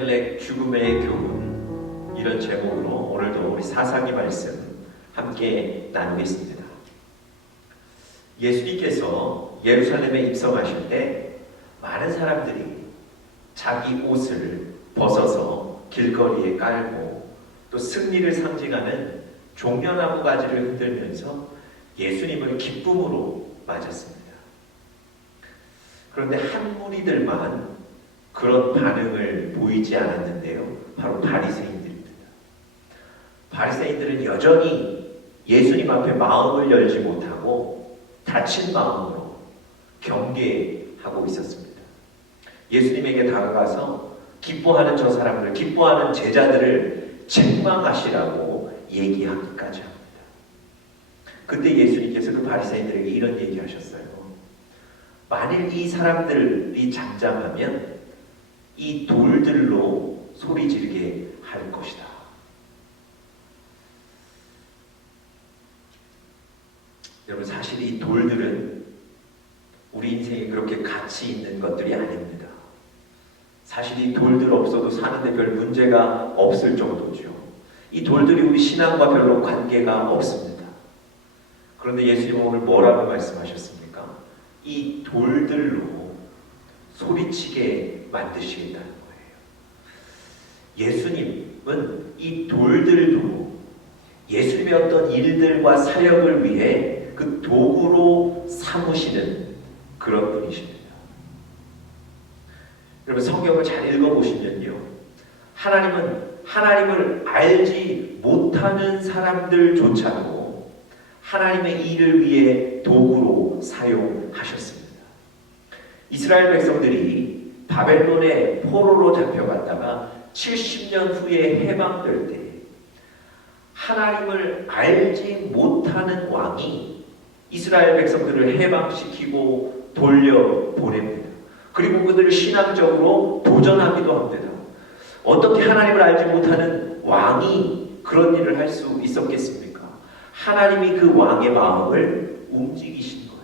아비멜렉 죽음의 교훈, 이런 제목으로 오늘도 우리 사사기 말씀 함께 나누겠습니다. 예수님께서 예루살렘에 입성하실 때 많은 사람들이 자기 옷을 벗어서 길거리에 깔고 또 승리를 상징하는 종려나무 가지를 흔들면서 예수님을 기쁨으로 맞았습니다. 그런데 한 무리들만 그런 반응을 보이지 않았는데요. 바로 바리새인들입니다. 바리새인들은 여전히 예수님 앞에 마음을 열지 못하고 닫힌 마음으로 경계하고 있었습니다. 예수님에게 다가가서 기뻐하는 저 사람들, 기뻐하는 제자들을 책망하시라고 얘기하기까지 합니다. 그때 예수님께서 그 바리새인들에게 이런 얘기하셨어요. 만일 이 사람들이 잠잠하면 이 돌들로 소리 지르게 할 것이다. 여러분, 사실 이 돌들은 우리 인생에 그렇게 가치 있는 것들이 아닙니다. 사실 이 돌들 없어도 사는데 별 문제가 없을 정도죠. 이 돌들이 우리 신앙과 별로 관계가 없습니다. 그런데 예수님은 오늘 뭐라고 말씀하셨습니까? 이 돌들로 소리치게 만드시겠다는 거예요. 예수님은 이 돌들도 예수님의 어떤 일들과 사역을 위해 그 도구로 삼으시는 그런 분이십니다. 여러분, 성경을 잘 읽어보시면요, 하나님은 하나님을 알지 못하는 사람들조차도 하나님의 일을 위해 도구로 사용하셨습니다. 이스라엘 백성들이 바벨론의 포로로 잡혀갔다가 70년 후에 해방될 때 하나님을 알지 못하는 왕이 이스라엘 백성들을 해방시키고 돌려보냅니다. 그리고 그들을 신앙적으로 도전하기도 합니다. 어떻게 하나님을 알지 못하는 왕이 그런 일을 할 수 있었겠습니까? 하나님이 그 왕의 마음을 움직이신 거예요.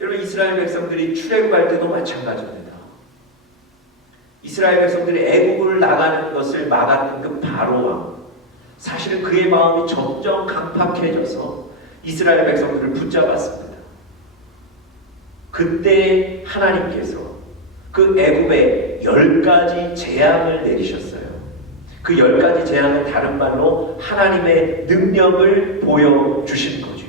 여러분, 이스라엘 백성들이 출애굽할 때도 마찬가지입니다. 이스라엘 백성들이 애국을 나가는 것을 막았던 그 바로 왕, 사실은 그의 마음이 점점 강팍해져서 이스라엘 백성들을 붙잡았습니다. 그때 하나님께서 그 애굽에 10가지 재앙을 내리셨어요. 그 10가지 재앙은 다른 말로 하나님의 능력을 보여주신 거죠.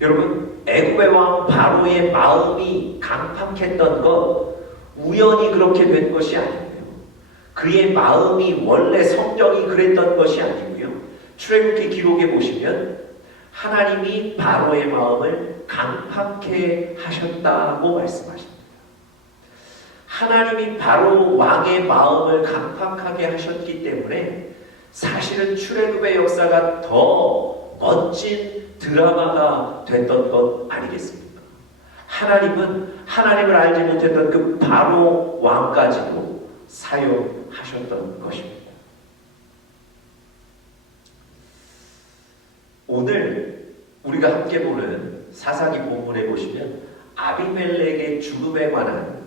여러분, 애굽의 왕 바로의 마음이 강팍했던 것 우연히 그렇게 된 것이 아니고요. 그의 마음이 원래 성정이 그랬던 것이 아니고요. 출애굽기 기록에 보시면 하나님이 바로의 마음을 강팍해 하셨다고 말씀하십니다. 하나님이 바로 왕의 마음을 강팍하게 하셨기 때문에 사실은 출애굽의 역사가 더 멋진 드라마가 됐던 것 아니겠습니까? 하나님은 하나님을 알지 못했던 그 바로 왕까지도 사용하셨던 것입니다. 오늘 우리가 함께 보는 사사기 본문에 보시면 아비멜렉의 죽음에 관한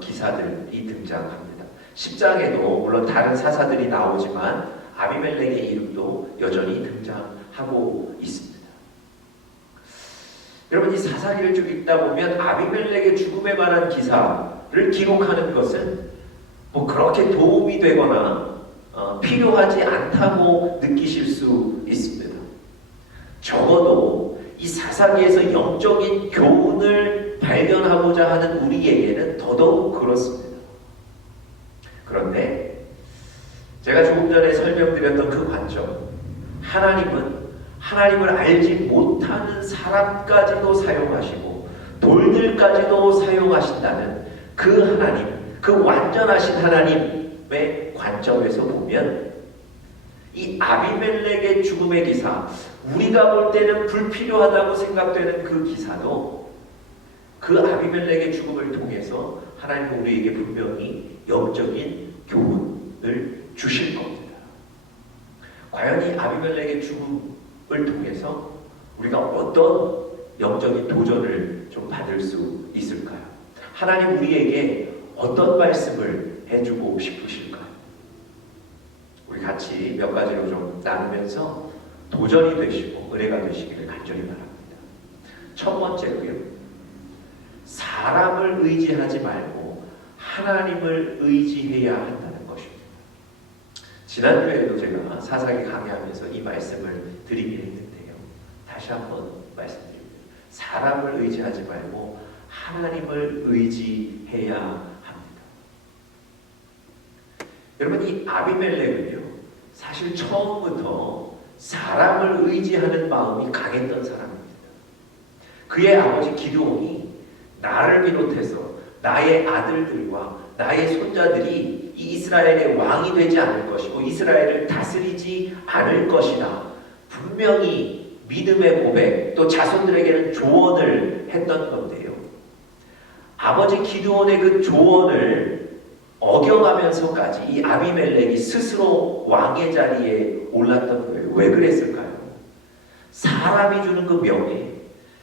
기사들이 등장합니다. 10장에도 물론 다른 사사들이 나오지만 아비멜렉의 이름도 여전히 등장하고 있습니다. 여러분, 이 사사기를 쭉 읽다 보면 아비멜렉의 죽음에 관한 기사를 기록하는 것은 그렇게 도움이 되거나 필요하지 않다고 느끼실 수 있습니다. 적어도 이 사사기에서 영적인 교훈을 발견하고자 하는 우리에게는 더더욱 그렇습니다. 그런데 제가 조금 전에 설명드렸던 그 관점, 하나님은 하나님을 알지 못하는 사람까지도 사용하시고 돌들까지도 사용하신다는 그 하나님, 그 완전하신 하나님의 관점에서 보면 이 아비멜렉의 죽음의 기사, 우리가 볼 때는 불필요하다고 생각되는 그 기사도 그 아비멜렉의 죽음을 통해서 하나님은 우리에게 분명히 영적인 교훈을 주실 겁니다. 과연 이 아비멜렉의 죽음을 통해서 우리가 어떤 영적인 도전을 좀 받을 수 있을까요? 하나님 우리에게 어떤 말씀을 해주고 싶으실까요? 우리 같이 몇 가지로 좀 나누면서 도전이 되시고 은혜가 되시기를 간절히 바랍니다. 첫 번째로요, 사람을 의지하지 말고 하나님을 의지해야 한다는 것입니다. 지난주에도 제가 사사기 강의하면서 이 말씀을 드리긴 했는데요. 다시 한번 말씀드립니다. 사람을 의지하지 말고 하나님을 의지해야 합니다. 여러분, 이 아비멜렉은요, 사실 처음부터 사람을 의지하는 마음이 강했던 사람입니다. 그의 아버지 기드온이 나를 비롯해서 나의 아들들과 나의 손자들이 이 이스라엘의 왕이 되지 않을 것이고 이스라엘을 다스리지 않을 것이다, 분명히 믿음의 고백, 또 자손들에게는 조언을 했던 건데요. 아버지 기드온의 그 조언을 어겨가면서까지 이 아비멜렉이 스스로 왕의 자리에 올랐던 거예요. 왜 그랬을까요? 사람이 주는 그 명예,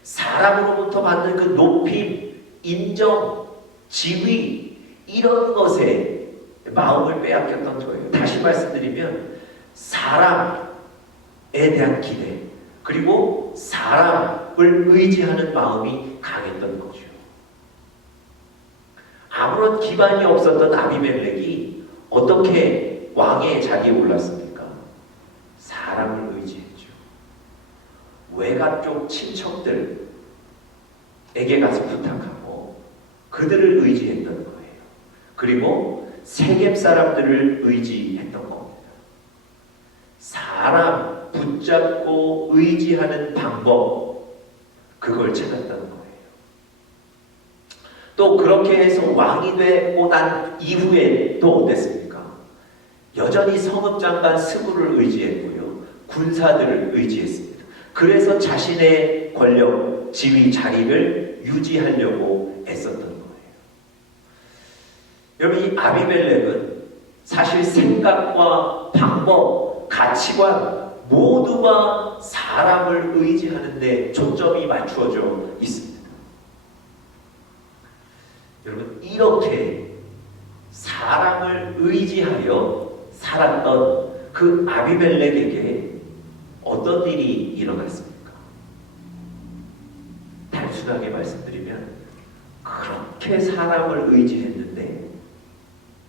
사람으로부터 받는 그 높임, 인정, 지위, 이런 것에 마음을 빼앗겼던 거예요. 다시 말씀드리면 사람에 대한 기대, 그리고 사람을 의지하는 마음이 강했던 거죠. 아무런 기반이 없었던 아비멜렉이 어떻게 왕의 자리에 올랐습니까? 사람을 의지했죠. 외가 쪽 친척들에게 가서 부탁하고 그들을 의지했던 거예요. 그리고 세겜 사람들을 의지했던 겁니다. 사람 붙잡고 의지하는 방법, 그걸 찾았던 거예요. 또 그렇게 해서 왕이 되고 난 이후에 또 어땠습니까? 여전히 성읍장관 스불을 의지했고요, 군사들을 의지했습니다. 그래서 자신의 권력, 지위, 자리를 유지하려고 애썼던 거예요. 여러분, 이 아비멜렉은 사실 생각과 방법, 가치관 모두가 사람을 의지하는 데 초점이 맞추어져 있습니다. 여러분, 이렇게 사람을 의지하여 살았던 그 아비멜렉에게 어떤 일이 일어났습니까? 단순하게 말씀드리면 그렇게 사람을 의지했는데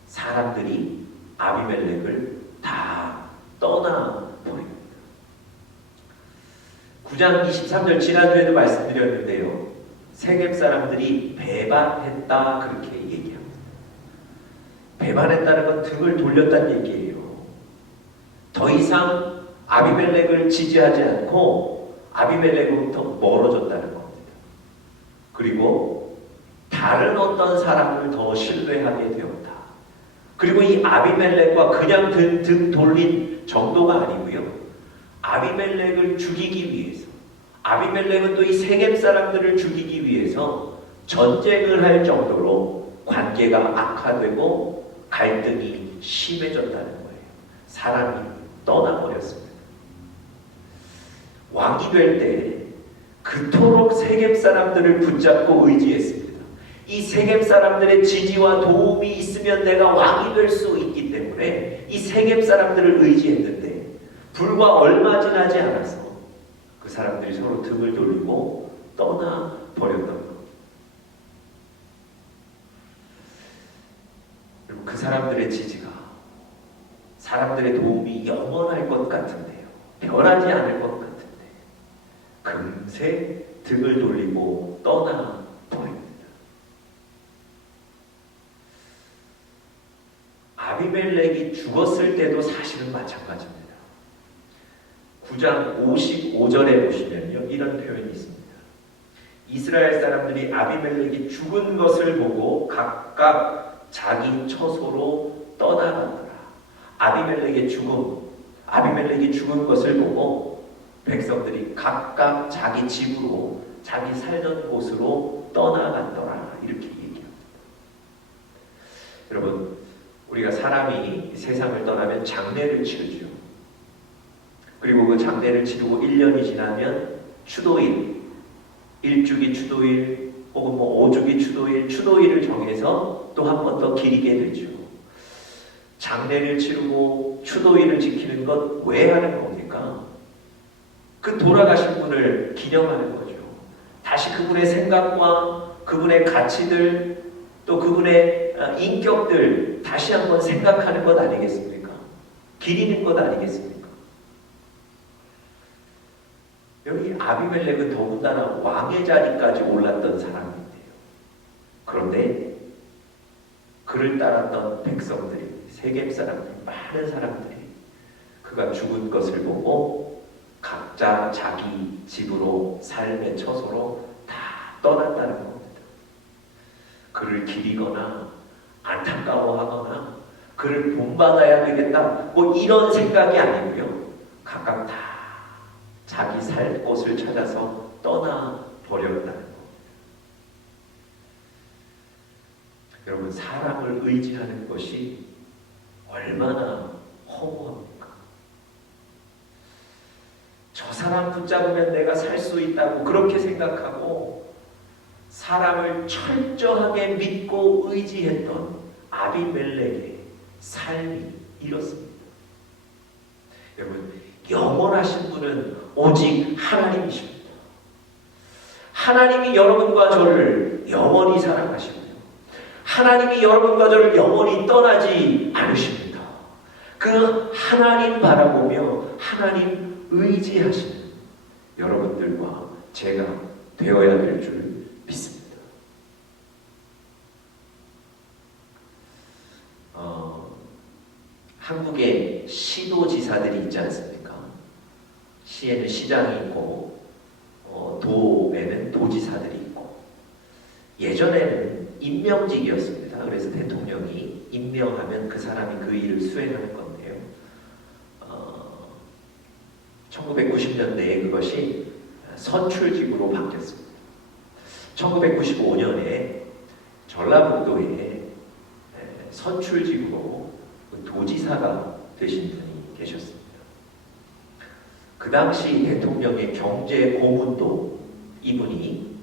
사람들이 아비멜렉을 다 떠나버립니다. 9장 23절 지난주에도 말씀드렸는데요. 세겜 사람들이 배반했다, 그렇게 얘기합니다. 배반했다는 건 등을 돌렸다는 얘기예요. 더 이상 아비멜렉을 지지하지 않고 아비멜렉으로부터 멀어졌다는 겁니다. 그리고 다른 어떤 사람을 더 신뢰하게 되었다. 그리고 이 아비멜렉과 그냥 등 돌린 정도가 아니고요, 아비멜렉을 죽이기 위해서, 아비멜렉은 또 이 세겜 사람들을 죽이기 위해서 전쟁을 할 정도로 관계가 악화되고 갈등이 심해졌다는 거예요. 사람이 떠나버렸습니다. 왕이 될 때 그토록 세겜 사람들을 붙잡고 의지했습니다. 이 세겜 사람들의 지지와 도움이 있으면 내가 왕이 될 수 있기 때문에 이 세겜 사람들을 의지했는데 불과 얼마 지나지 않아서 그 사람들이 서로 등을 돌리고 떠나버렸던 것. 그리고 그 사람들의 지지가, 사람들의 도움이 영원할 것 같은데요, 변하지 않을 것 같은데 금세 등을 돌리고 떠나버립니다. 아비멜렉이 죽었을 때도 사실은 마찬가지입니다. 9장 55절에 보시면요, 이런 표현이 있습니다. 이스라엘 사람들이 아비멜렉이 죽은 것을 보고 각각 자기 처소로 떠나가더라. 아비멜렉이 죽은 것을 보고 백성들이 각각 자기 집으로, 자기 살던 곳으로 떠나간더라, 이렇게 얘기합니다. 여러분, 우리가 사람이 세상을 떠나면 장례를 치르죠. 그리고 그 장례를 치르고 1년이 지나면 추도일, 1주기 추도일 혹은 5주기 추도일을 정해서 또 한 번 더 기리게 되죠. 장례를 치르고 추도일을 지키는 것 왜 하는 겁니까? 그 돌아가신 분을 기념하는 거죠. 다시 그분의 생각과 그분의 가치들 또 그분의 인격들 다시 한번 생각하는 것 아니겠습니까? 기리는 것 아니겠습니까? 여기 아비멜렉은 더군다나 왕의 자리까지 올랐던 사람인데요. 그런데 그를 따랐던 백성들이, 세겜 사람들, 많은 사람들이 그가 죽은 것을 보고 각자 자기 집으로 삶의 처소로 다 떠났다는 겁니다. 그를 기리거나 안타까워하거나 그를 본받아야 되겠다 뭐 이런 생각이 아니고요. 각각 다 자기 살 곳을 찾아서 떠나버렸다는 겁니다. 여러분, 사람을 의지하는 것이 얼마나 허무합니까? 저 사람 붙잡으면 내가 살 수 있다고 그렇게 생각하고 사람을 철저하게 믿고 의지했던 아비멜렉의 삶이 이렇습니다. 여러분, 영원하신 분은 오직 하나님이십니다. 하나님이 여러분과 저를 영원히 사랑하시고요. 하나님이 여러분과 저를 영원히 떠나지 않으십니다. 그 하나님 바라보며 하나님 의지하시는 여러분들과 제가 되어야 될 줄 믿습니다. 한국에 시도지사들이 있지 않습니까? 시에는 시장이 있고 도에는 도지사들이 있고 예전에는 임명직이었습니다. 그래서 대통령이 임명하면 그 사람이 그 일을 수행하는 건데요. 1990년대에 그것이 선출직으로 바뀌었습니다. 1995년에 전라북도에 선출직으로 도지사가 되신 분이 계셨습니다. 그 당시 대통령의 경제 고문도 이분이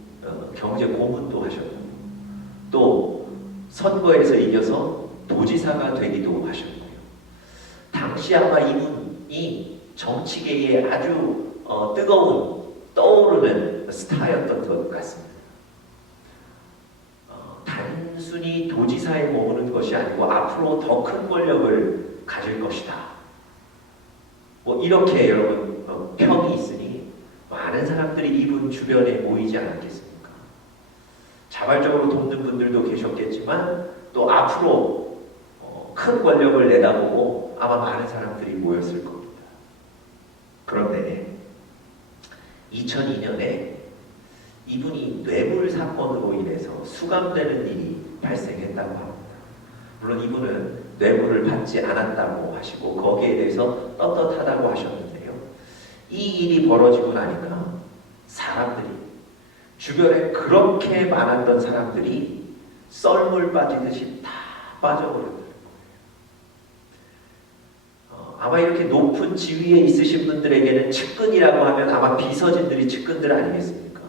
경제 고문도 하셨고 또 선거에서 이겨서 도지사가 되기도 하셨고요. 당시 아마 이분이 정치계에 아주 뜨거운 떠오르는 스타였던 것 같습니다. 단순히 도지사에 머무는 것이 아니고 앞으로 더 큰 권력을 가질 것이다. 뭐 이렇게 여러분 평이 있으니 많은 사람들이 이분 주변에 모이지 않았겠습니까? 자발적으로 돕는 분들도 계셨겠지만 또 앞으로 큰 권력을 내다보고 아마 많은 사람들이 모였을 겁니다. 그런데 2002년에 이분이 뇌물 사건으로 인해서 수감되는 일이 발생했다고 합니다. 물론 이분은 뇌물을 받지 않았다고 하시고 거기에 대해서 떳떳하다고 하셨는데요. 이 일이 벌어지고 나니까 사람들이 주변에 그렇게 많았던 사람들이 썰물 빠지듯이 다 빠져버렸다는 거예요. 아마 이렇게 높은 지위에 있으신 분들에게는 측근이라고 하면 아마 비서진들이 측근들 아니겠습니까?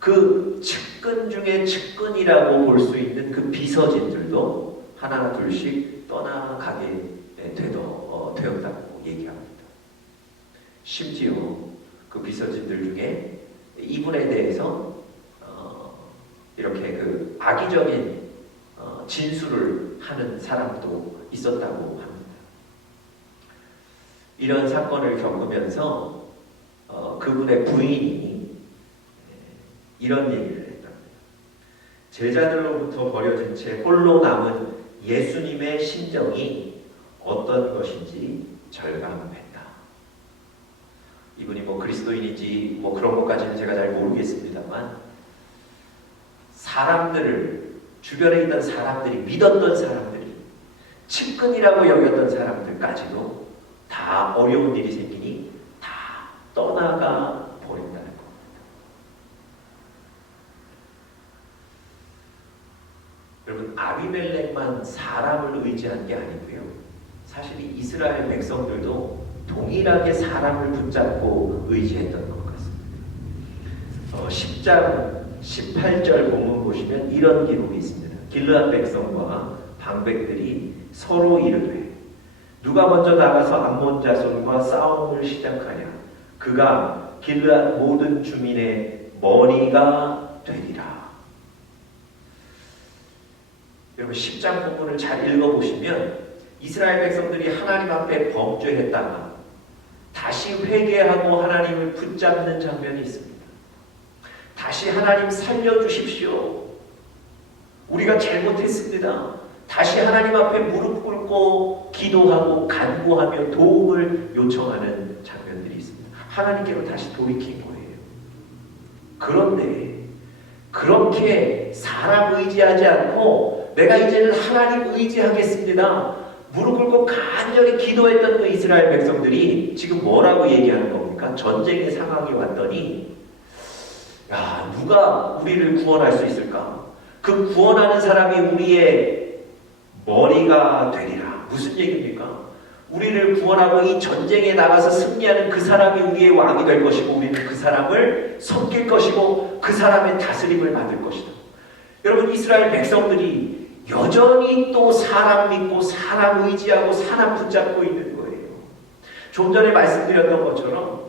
그 측근 중에 측근이라고 볼 수 있는 그 비서진들도 하나 둘씩 떠나가게 되었다고 얘기합니다. 심지어 그 비서진들 중에 이분에 대해서 이렇게 그 악의적인 진술을 하는 사람도 있었다고 합니다. 이런 사건을 겪으면서 그분의 부인이 이런 얘기를 했답니다. 제자들로부터 버려진 채 홀로 남은 예수님의 심정이 어떤 것인지 절감했다. 이분이 뭐 그리스도인인지 뭐 그런 것까지는 제가 잘 모르겠습니다만 사람들을 주변에 있던 사람들이 믿었던 사람들이 측근이라고 여겼던 사람들까지도 다 어려운 일이 생기니 다 떠나가 버린다는 겁니다. 여러분, 아비멜렉만 사람을 의지한 게 아니고요. 사실 이 이스라엘 백성들도 동일하게 사람을 붙잡고 의지했던 것 같습니다. 10장 18절 본문 보시면 이런 기록이 있습니다. 길르앗 백성과 방백들이 서로 이르되 누가 먼저 나가서 암몬 자손과 싸움을 시작하냐 그가 길르앗 모든 주민의 머리가 되리라. 여러분 10장 본문을 잘 읽어보시면 이스라엘 백성들이 하나님 앞에 범죄했다가 다시 회개하고 하나님을 붙잡는 장면이 있습니다. 다시 하나님 살려주십시오. 우리가 잘못했습니다. 다시 하나님 앞에 무릎 꿇고 기도하고 간구하며 도움을 요청하는 장면들이 있습니다. 하나님께로 다시 돌이킨 거예요. 그런데 그렇게 사람 의지하지 않고 내가 이제는 하나님 의지하겠습니다. 무릎 꿇고 간절히 기도했던 그 이스라엘 백성들이 지금 뭐라고 얘기하는 겁니까? 전쟁의 상황이 왔더니 야, 누가 우리를 구원할 수 있을까? 그 구원하는 사람이 우리의 머리가 되리라. 무슨 얘기입니까? 우리를 구원하고 이 전쟁에 나가서 승리하는 그 사람이 우리의 왕이 될 것이고 우리는 그 사람을 섬길 것이고 그 사람의 다스림을 받을 것이다. 여러분 이스라엘 백성들이 여전히 또 사람 믿고 사람 의지하고 사람 붙잡고 있는 거예요. 좀 전에 말씀드렸던 것처럼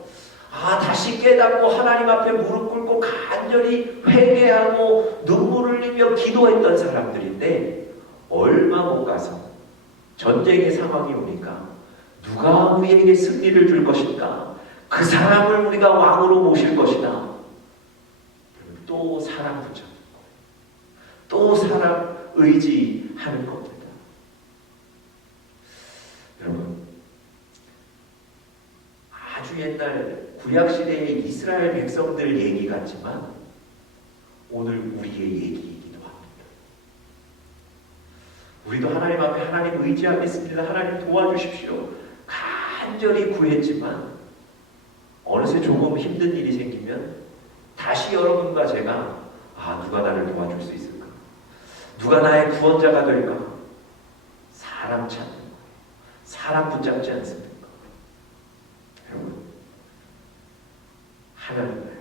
다시 깨닫고 하나님 앞에 무릎 꿇고 간절히 회개하고 눈물을 흘리며 기도했던 사람들인데 얼마 못 가서 전쟁의 상황이 오니까 누가 우리에게 승리를 줄 것인가? 그 사람을 우리가 왕으로 모실 것이다. 또 사람 붙잡는 거예요. 또 사람 의지하는 겁니다. 여러분 아주 옛날 구약시대의 이스라엘 백성들 얘기 같지만 오늘 우리의 얘기이기도 합니다. 우리도 하나님 앞에 하나님 의지하겠습니다. 하나님 도와주십시오. 간절히 구했지만 어느새 조금 힘든 일이 생기면 다시 여러분과 제가 누가 나를 도와줄 수 있을까? 누가 나의 구원자가 될까? 사람 찾는 거예요. 사람 붙잡지 않습니까? 여러분 하나님을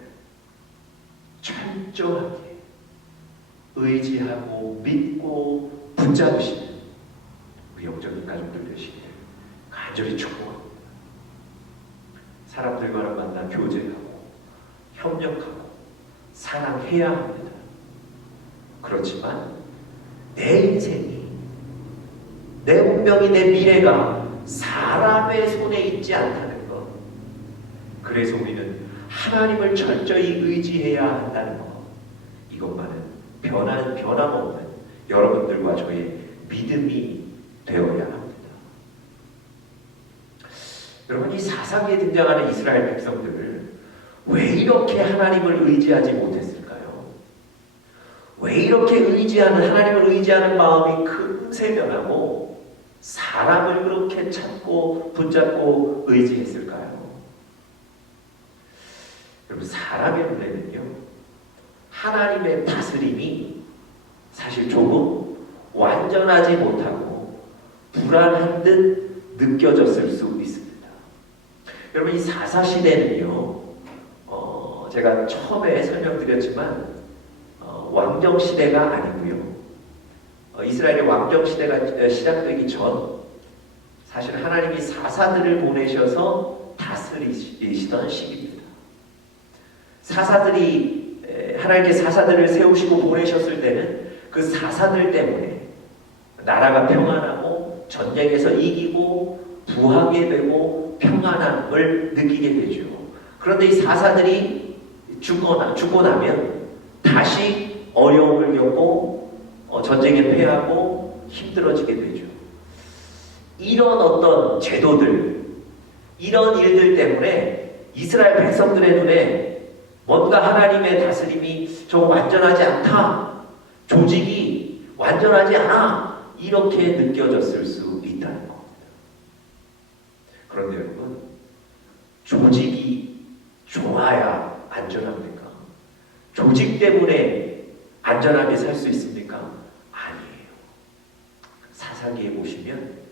철저하게 의지하고 믿고 붙잡으시는 우리 영적인 가족들 되시기를 간절히 축복합니다. 사람들과는 만나 교제하고 협력하고 사랑해야 합니다. 그렇지만 내 인생이 내 운명이 내 미래가 사람의 손에 있지 않다는 것, 그래서 우리는 하나님을 철저히 의지해야 한다는 것, 이것만은 변함없는 여러분들과 저의 믿음이 되어야 합니다. 여러분 이 사사기에 등장하는 이스라엘 백성들을 왜 이렇게 하나님을 의지하지 못했을까요? 왜 이렇게 하나님을 의지하는 마음이 금세 변하고 사람을 그렇게 찾고 붙잡고 의지했을까요? 여러분 사람의 눈에는요 하나님의 다스림이 사실 조금 완전하지 못하고 불안한 듯 느껴졌을 수 있습니다. 여러분 이 사사시대는요 제가 처음에 설명드렸지만 왕정시대가 아니고요 이스라엘의 왕정시대가 시작되기 전 사실 하나님이 사사들을 보내셔서 다스리시던 시기입니다. 하나님께 사사들을 세우시고 보내셨을 때는 그 사사들 때문에 나라가 평안하고 전쟁에서 이기고 부하게 되고 평안함을 느끼게 되죠. 그런데 이 사사들이 죽고 나면 다시 어려움을 겪고 전쟁에 패하고 힘들어지게 되죠. 이런 어떤 제도들, 이런 일들 때문에 이스라엘 백성들의 눈에 뭔가 하나님의 다스림이 좀 완전하지 않다, 조직이 완전하지 않아, 이렇게 느껴졌을 수 있다는 겁니다. 그런데 여러분, 조직이 좋아야 안전합니까? 조직 때문에 안전하게 살 수 있습니까? 아니에요. 사사기에 보시면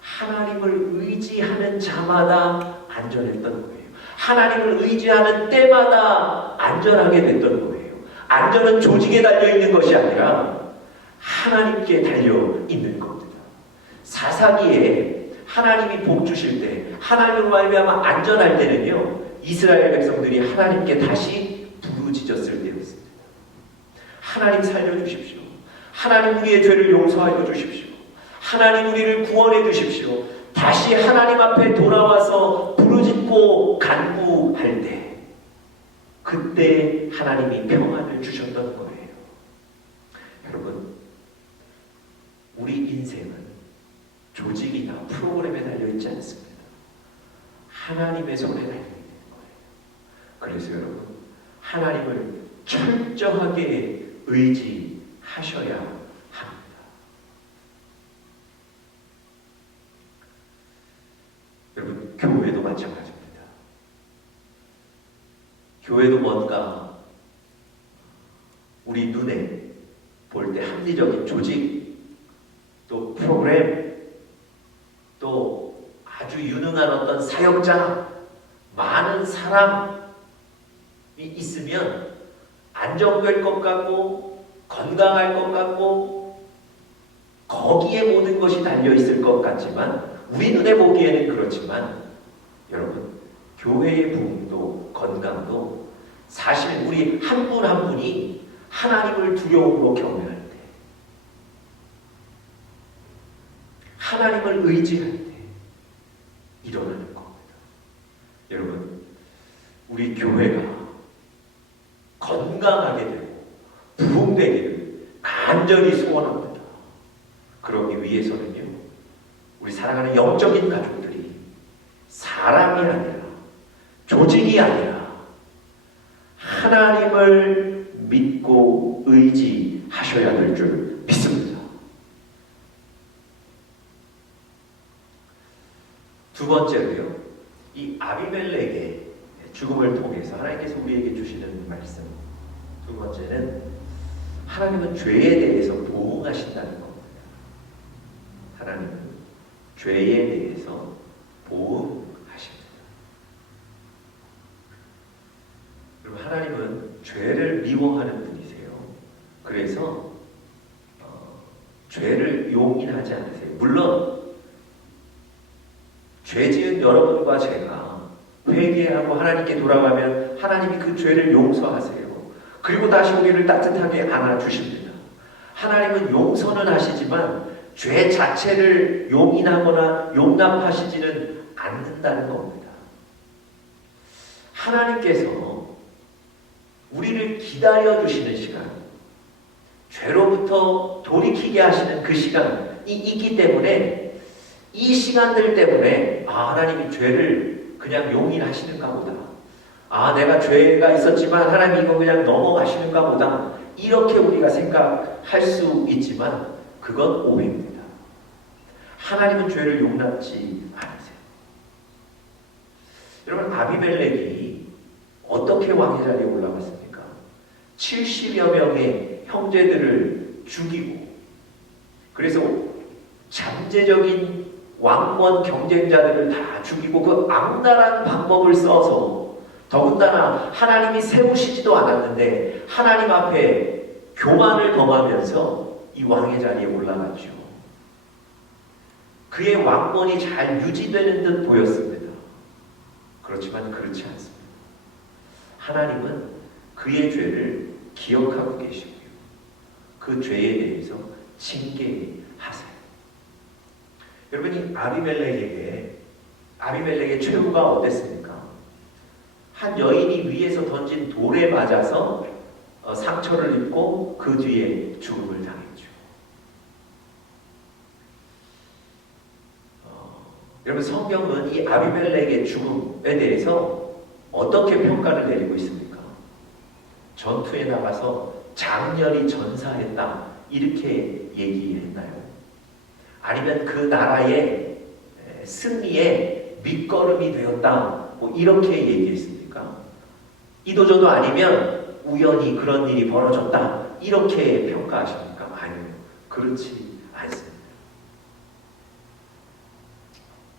하나님을 의지하는 자마다 안전했던 거예요. 하나님을 의지하는 때마다 안전하게 됐던 거예요. 안전은 조직에 달려있는 것이 아니라 하나님께 달려 있는 겁니다. 사사기에 하나님이 복 주실 때, 하나님으로 말미암아 안전할 때는요, 이스라엘 백성들이 하나님께 다시 부르짖었을 때였습니다. 하나님 살려주십시오. 하나님 우리의 죄를 용서하여 주십시오. 하나님 우리를 구원해 주십시오. 다시 하나님 앞에 돌아와서 부르짖고 간구할 때, 그때 하나님이 평안을 주셨던 거예요. 여러분, 우리 인생은 조직이나 프로그램에 달려있지 않습니다. 하나님의 손에 달려있는 거예요. 그래서 여러분, 하나님을 철저하게 의지하셔야 합니다. 여러분, 교회도 마찬가지입니다. 교회도 뭔가 우리 눈에 볼 때 합리적인 조직, 또 프로그램, 또 아주 유능한 어떤 사역자, 많은 사람이 있으면 안정될 것 같고 건강할 것 같고 거기에 모든 것이 달려있을 것 같지만, 우리 눈에 보기에는 그렇지만 여러분, 교회의 부흥도 건강도 사실 우리 한 분 한 분이 하나님을 두려움으로 경외할 때, 하나님을 의지할 때 일어나는 겁니다. 여러분, 우리 교회가 건강하게 되고 부흥되기를 간절히 소원합니다. 그러기 위해서는요, 우리 사랑하는 영적인 가족들이 사람이 아니라, 조직이 아니라 하나님을 믿고 의지하셔야 될 줄 믿습니다. 두 번째로요, 이 아비멜렉의 죽음을 통해서 하나님께서 우리에게 주시는 말씀, 두 번째는 하나님은 죄에 대해서 보응하신다는 겁니다. 하나님은 죄에 대해서 보응하십니다. 그럼 하나님은 죄를 미워하는 분이세요. 그래서 죄를 용인하지 않으세요. 물론 죄 지은 여러분과 제가 회개하고 하나님께 돌아가면 하나님이 그 죄를 용서하세요. 그리고 다시 우리를 따뜻하게 안아주십니다. 하나님은 용서는 하시지만 죄 자체를 용인하거나 용납하시지는 않는다는 겁니다. 하나님께서 우리를 기다려주시는 시간, 죄로부터 돌이키게 하시는 그 시간이 있기 때문에, 이 시간들 때문에 하나님이 죄를 그냥 용인하시는가 보다, 내가 죄가 있었지만 하나님이 이거 그냥 넘어가시는가 보다, 이렇게 우리가 생각할 수 있지만 그건 오해입니다. 하나님은 죄를 용납지 않으세요. 여러분, 아비멜렉이 어떻게 왕의 자리에 올라갔습니까? 70여 명의 형제들을 죽이고, 그래서 잠재적인 왕권 경쟁자들을 다 죽이고, 그 악랄한 방법을 써서, 더군다나 하나님이 세우시지도 않았는데 하나님 앞에 교만을 범하면서 이 왕의 자리에 올라갔죠. 그의 왕권이 잘 유지되는 듯 보였습니다. 그렇지만 그렇지 않습니다. 하나님은 그의 죄를 기억하고 계시고요, 그 죄에 대해서 징계하세요. 여러분이 아비멜렉의 최후가 어땠습니까? 한 여인이 위에서 던진 돌에 맞아서 상처를 입고 그 뒤에 죽음을 당했죠. 여러분, 성경은 이 아비멜렉의 죽음에 대해서 어떻게 평가를 내리고 있습니까? 전투에 나가서 장렬히 전사했다, 이렇게 얘기했나요? 아니면 그 나라의 승리의 밑거름이 되었다, 이렇게 얘기했습니까? 이도저도 아니면 우연히 그런 일이 벌어졌다, 이렇게 평가하십니까? 아니요, 그렇지 않습니다.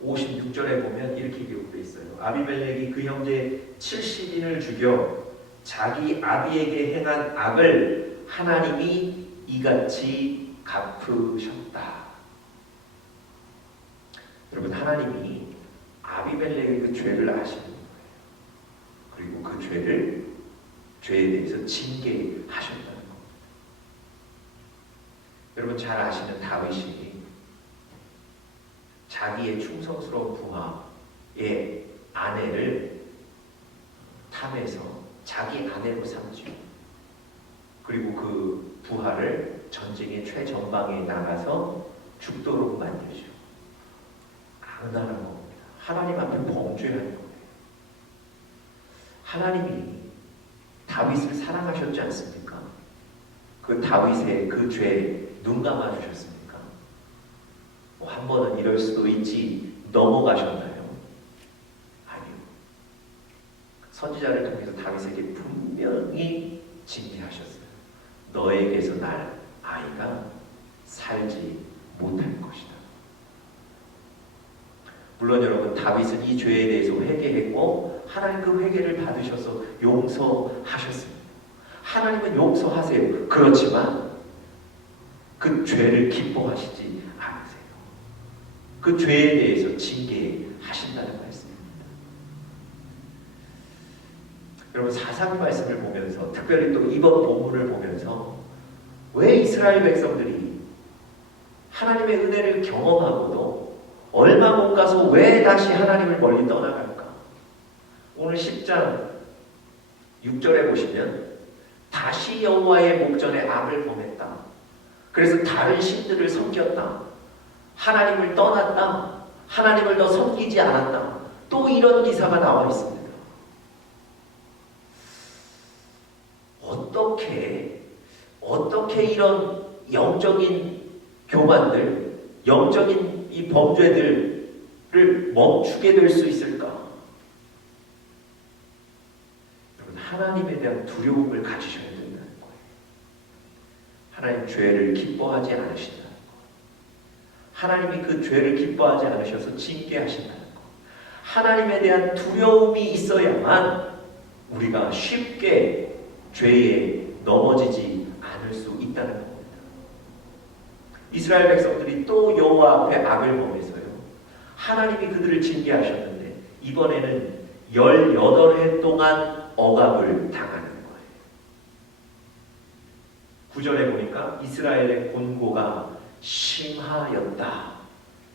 56절에 보면 이렇게 기록되어 있어요. 아비멜렉이 그 형제 70인을 죽여 자기 아비에게 행한 악을 하나님이 이같이 갚으셨다. 여러분, 하나님이 아비멜렉의 그 죄를 아시는 거예요. 그리고 그 죄에 대해서 징계하셨다는 겁니다. 여러분, 잘 아시는 다윗이 자기의 충성스러운 부하의 아내를 탐해서 자기 아내로 삼죠. 그리고 그 부하를 전쟁의 최전방에 나가서 죽도록 만들죠. 악랄한 겁니다. 하나님 앞에 범죄하는 거예요. 하나님이 다윗을 사랑하셨지 않습니까? 그 다윗의 그 죄에 눈 감아 주셨습니까? 한 번은 이럴 수도 있지 넘어가셨나요? 아니요. 선지자를 통해서 다윗에게 분명히 징계하셨어요. 너에게서 날 아이가 살지 못할 것이다. 물론 여러분, 다윗은 이 죄에 대해서 회개했고 하나님 그 회개를 받으셔서 용서하셨습니다. 하나님은 용서하세요. 그렇지만 그 죄를 기뻐하시지 않으세요. 그 죄에 대해서 징계하신다는 말씀입니다. 여러분, 사사기 말씀을 보면서, 특별히 또 이번 본문을 보면서 왜 이스라엘 백성들이 하나님의 은혜를 경험하고도 얼마 못 가서 왜 다시 하나님을 멀리 떠나갈까? 오늘 10장 6절에 보시면 다시 여호와의 목전에 악을 범했다. 그래서 다른 신들을 섬겼다. 하나님을 떠났다. 하나님을 더 섬기지 않았다. 또 이런 기사가 나와 있습니다. 어떻게 이런 영적인 교만들, 영적인 이 범죄들을 멈추게 될 수 있을까? 여러분, 하나님에 대한 두려움을 가지셔야 된다는 거예요. 하나님 죄를 기뻐하지 않으신다는 거예요. 하나님이 그 죄를 기뻐하지 않으셔서 징계하신다는 거예요. 하나님에 대한 두려움이 있어야만 우리가 쉽게 죄에 넘어지지 않을 수 있다는 겁니다. 이스라엘 백성들이 또 여호와 앞에 악을 범해서요, 하나님이 그들을 징계하셨는데 이번에는 18해 동안 억압을 당하는 거예요. 9절에 보니까 이스라엘의 곤고가 심하였다.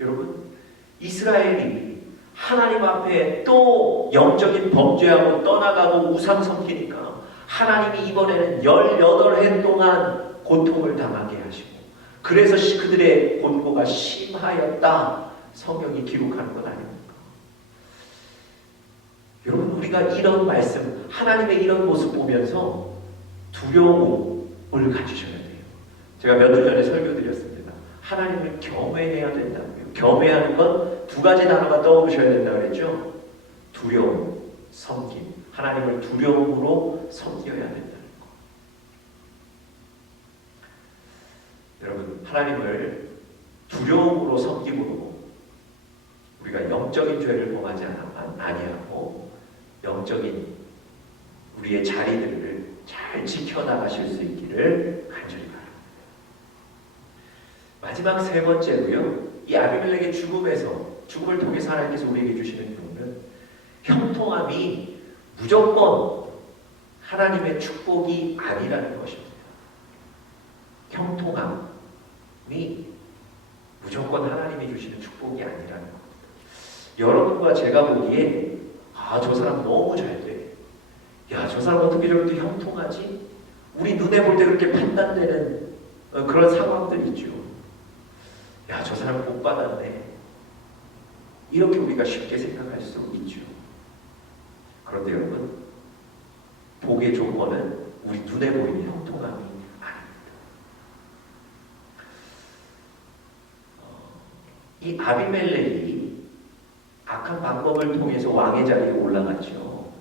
여러분, 이스라엘이 하나님 앞에 또 영적인 범죄하고 떠나가고 우상 섬기니까 하나님이 이번에는 18해 동안 고통을 당하게 하시고, 그래서 그들의 곤고가 심하였다. 성경이 기록하는 건 아닙니까? 여러분, 우리가 이런 말씀, 하나님의 이런 모습 보면서 두려움을 가지셔야 돼요. 제가 몇 주 전에 설교드렸습니다. 하나님을 겸해해야 된다고요. 겸해하는 건 두 가지 단어가 떠오르셔야 된다고 그랬죠. 두려움, 섬김. 하나님을 두려움으로 섬겨야 된다는 거. 여러분, 하나님을 두려움으로 섬김으로 우리가 영적인 죄를 범하지 아니하고 영적인 우리의 자리들을 잘 지켜나가실 수 있기를 간절히 바랍니다. 마지막 세 번째로요, 이 아비멜렉의 죽음을 통해서 하나님께서 우리에게 주시는 교훈은 형통함이 무조건 하나님의 축복이 아니라는 것입니다. 형통함이 무조건 하나님이 주시는 축복이 아니라는 겁니다. 여러분과 제가 보기에 저 사람 너무 잘 돼. 야, 저 사람 어떻게 저렇게 형통하지? 우리 눈에 볼 때 그렇게 판단되는 그런 상황들이 있죠. 야, 저 사람 복 받았네. 이렇게 우리가 쉽게 생각할 수 있죠. 그런데 여러분, 복의 조건은 우리 눈에 보이는 형통함이 아닙니다. 이 아비멜렉이 악한 방법을 통해서 왕의 자리에 올라갔죠.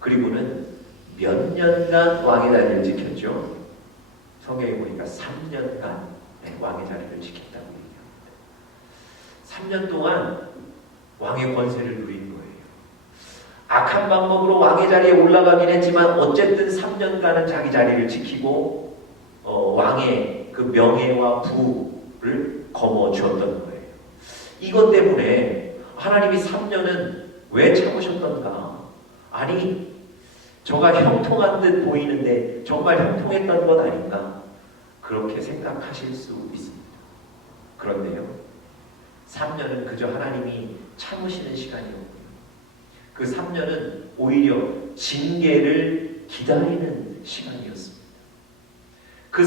그리고는 몇 년간 왕의 자리를 지켰죠. 성경에 보니까 3년간 왕의 자리를 지켰다고 얘기합니다. 3년 동안 왕의 권세를 누린 거예요. 악한 방법으로 왕의 자리에 올라가긴 했지만 어쨌든 3년간은 자기 자리를 지키고 왕의 그 명예와 부를 거머 주었던 거예요. 이것 때문에 하나님이 3년은 왜 참으셨던가? 아니, 저가 형통한 듯 보이는데 정말 형통했던 것 아닌가? 그렇게 생각하실 수 있습니다. 그런데요, 3년은 그저 하나님이 참으시는 시간이었고요. 그 3년은 오히려 징계를 기다리는 시간이었습니다. 그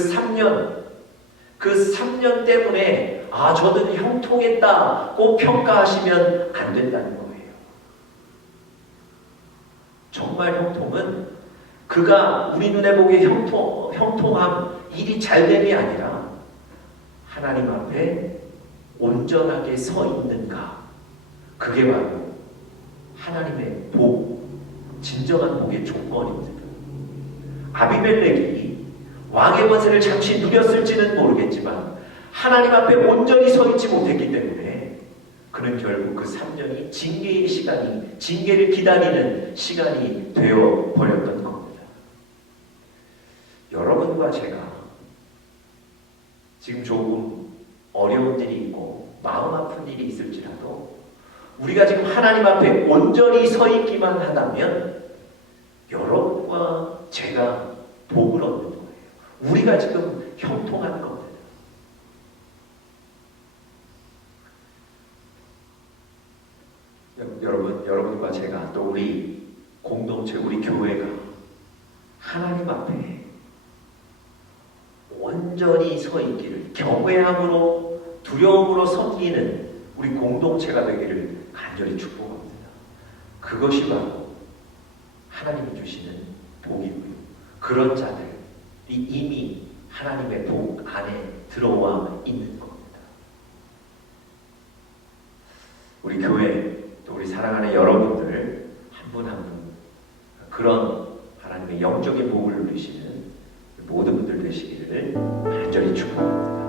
3년 때문에 저는 형통했다 꼭 평가하시면 안 된다는 거예요. 정말 형통은 그가 우리 눈에 보기에 형통함, 일이 잘됨이 아니라 하나님 앞에 온전하게 서 있는가, 그게 바로 하나님의 복, 진정한 복의 조건입니다. 아비멜렉이 왕의 권세를 잠시 누렸을지는 모르겠지만 하나님 앞에 온전히 서 있지 못했기 때문에 그는 결국 그 3년이 징계의 시간이, 징계를 기다리는 시간이 되어 버렸던 겁니다. 여러분과 제가 지금 조금 어려운 일이 있고 마음 아픈 일이 있을지라도 우리가 지금 하나님 앞에 온전히 서 있기만 한다면 여러분과 제가 복을 얻는 거예요. 우리가 지금 형통한 겁니다. 여러분과 제가 또 우리 공동체, 우리 교회가 하나님 앞에 온전히 서 있기를, 경외함으로 두려움으로 섬기는 우리 공동체가 되기를 간절히 축복합니다. 그것이 바로 하나님이 주시는 복이고요. 그런 자들이 이미 하나님의 복 안에 들어와 있는 겁니다. 우리 교회, 또 우리 사랑하는 여러분들 한 분 한 분 그런 하나님의 영적인 복을 누리시는 모든 분들 되시기를 간절히 축복합니다.